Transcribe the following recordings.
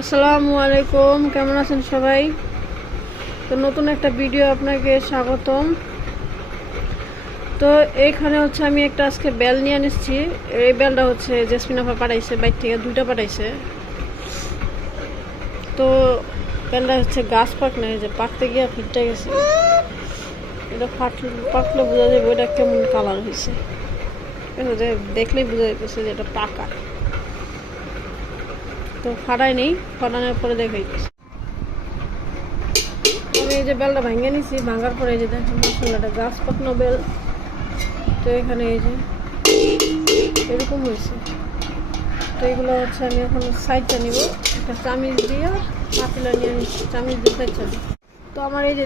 আসসালামু আলাইকুম, কেমন আছেন সবাই? তো নতুন একটা ভিডিও আপনাকে স্বাগতম। তো এইখানে হচ্ছে আমি একটা আজকে বেল নিয়ে নিচ্ছি। এই বেলটা হচ্ছে জেসমিন আপা পাঠাইছে, বাইর থেকে দুইটা পাঠাইছে। তো বেলটা হচ্ছে গাছ পাক না, যে পাকতে গিয়ে ফিটটা গেছে। এটা পাকলে বোঝা যাবে ওইটা কেমন কালার হয়েছে, দেখলেই বোঝা যাচ্ছে যে এটা পাকা। তো ফাটাই নেই, ফাটানোর পরে দেখাইতেছি। আমি এই যে বেলটা ভেঙে নিছি, ভাঙার পরে এই যে দেখেন মশলাটা গাছ পাকনো বেল। তো এখানে এই যে এরকম হয়েছে। তো এগুলো হচ্ছে আমি এখন সাইডটা নিব, একটা চামিচ দিয়ে পাতিলা নিয়ে নিচ্ছি, চামিচ দিয়ে সাইডটা নিই। তো আমার এই যে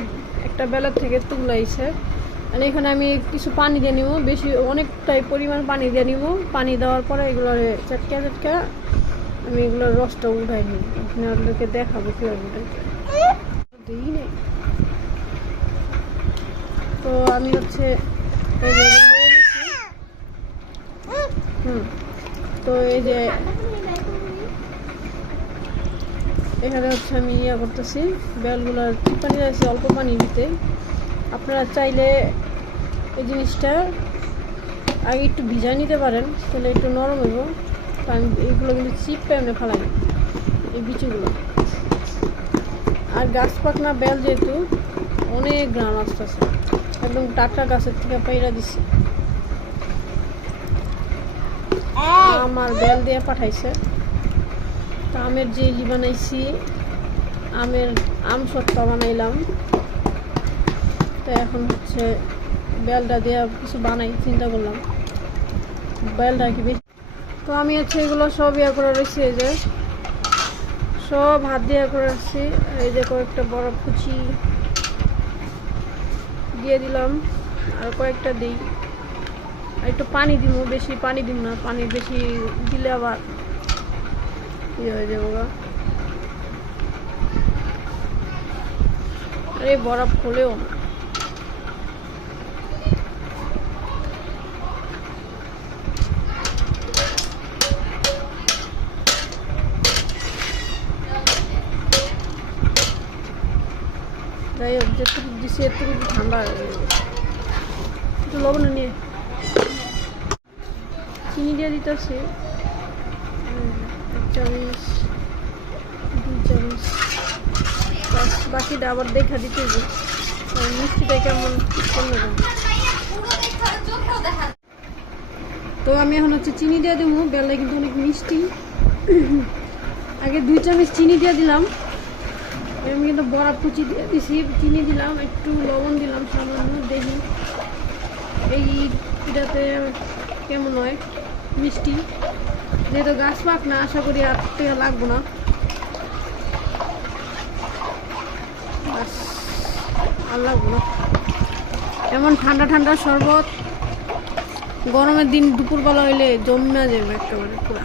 একটা বেলার থেকে তুলাইছে, মানে এখানে আমি কিছু পানি দিয়ে নিব, বেশি অনেকটাই পরিমাণ পানি দিয়ে নিব। পানি দেওয়ার পরে এগুলো চটকা চটকা আমি এগুলোর রসটা উঠাই নিই। এখানে আপনাদেরকে দেখাবো কীভাবে উঠাইতে দিই নেই। তো আমি হচ্ছে এই যে তো এই যে এখানে হচ্ছে আমি ইয়া করতেছি, বেলগুলো পানি আছে অল্প পানি দিতে। আপনারা চাইলে এই জিনিসটা আগে একটু ভিজাই নিতে পারেন, তাহলে একটু নরম হইব। কারণ এইগুলো কিন্তু চিপটা এমনি ফেলাই এই বিচিগুলো। আর গাছ পাকনা বেল যেহেতু অনেক গ্রাম আসতেছে, একদম টাটকা গাছের থেকে পাইরা দিচ্ছে। আমার বেল দিয়ে পাঠাইছে। তো আমের জেলি বানাইছি, আম সত্তা বানাইলাম। তো এখন হচ্ছে বেলটা দিয়ে কিছু বানাই চিন্তা করলাম, বেলটা কি বেশি। তো আমি হচ্ছে এগুলো সব ইয়া করে রয়েছি, এই যে সব হাত দিয়ে করে রাখছি। এই যে কয়েকটা বড় কুচি দিয়ে দিলাম, আর কয়েকটা দিই। আর একটু পানি দিব, বেশি পানি দিব না, পানি বেশি দিলে আবার ইয়ে হয়ে যাবো। আর এই বরফ খোলেও না। যাই হোক, যেটুকু দিচ্ছি এটুকু ঠান্ডা হয়ে যাবে। একটু লবণ নিয়ে চিনি দিয়ে দিতেছি, 1 চামচ 2 চামচ, বাকিটা আবার দেখা দিতে হবে মিষ্টিটা কেমন করলে। তো আমি এখন হচ্ছে চিনি দিয়ে দেবো, বেলায় কিন্তু অনেক মিষ্টি। আগে 2 চামচ চিনি দিয়ে দিলাম, আমি কিন্তু বরফ কুচি দিয়ে দিছি, চিনি দিলাম, একটু লবণ দিলাম সামান্য, দেখি এই এটাতে কেমন হয় মিষ্টি। যেহেতু গাছ পাক না, আশা করি আর থেকে লাগবো না। আর লাগবো না। এমন ঠান্ডা ঠান্ডা শরবত গরমের দিন দুপুরবেলা হইলে জমে যাবে একেবারে পুরা।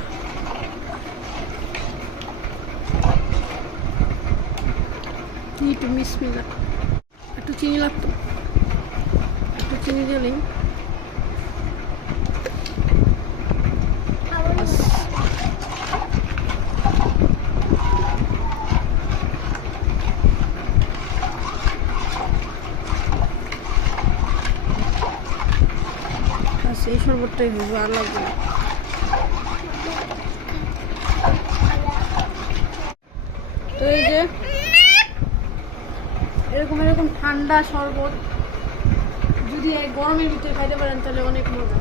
একটু মিষ্টি একটু চিনি লাগতো, একটু চিনি দিলেই এই শরবতটাই হইব, আর লাগবে না। তো এই যে এরকম ঠান্ডা শরবত যদি এই গরমের ভিতরে খাইতে পারেন তাহলে অনেক মজা।